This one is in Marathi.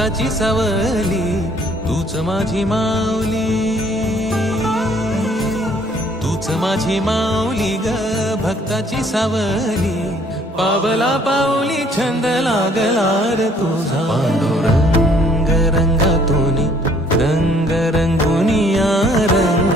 भक्ताची सावली, तूच माझी माऊली, तूच माझी माऊली ग भक्ताची सावली. पावला पाऊली छंद लागला रे तुझा, पांडुरंग रंगातून रंग रंगुनिया रंग